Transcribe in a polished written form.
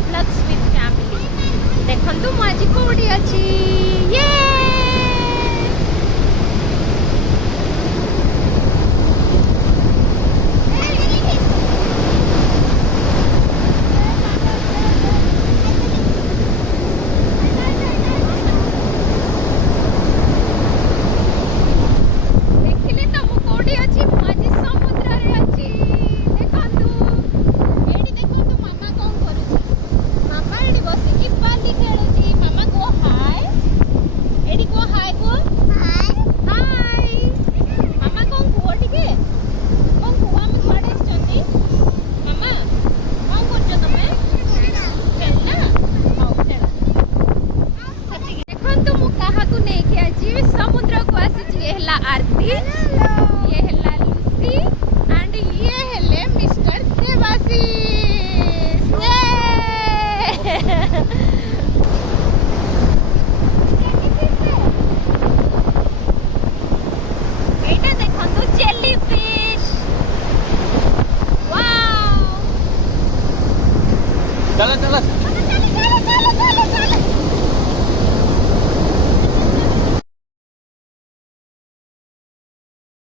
Vlogs with family देखंतु मु आज कोडी अछि ये देखिले त मु कोडी अछि मु आज समुद्र रे अछि देखंतु एडी देखंतु मामा कोन करूछि मामा एडी बसी कि बाली खेलुछि मामा को हाय एडी को हाय को हाय हाय मामा कोन को टिके कोन को हम कुआडे छथि मामा कोन करछ तमे खेलना हाउ खेला सती देखंतु मु काहा को नै के अछि समुद्र को आसी ये हला आरती ये हला लूसी एंड ये हले मिस्टर देवाशीष ये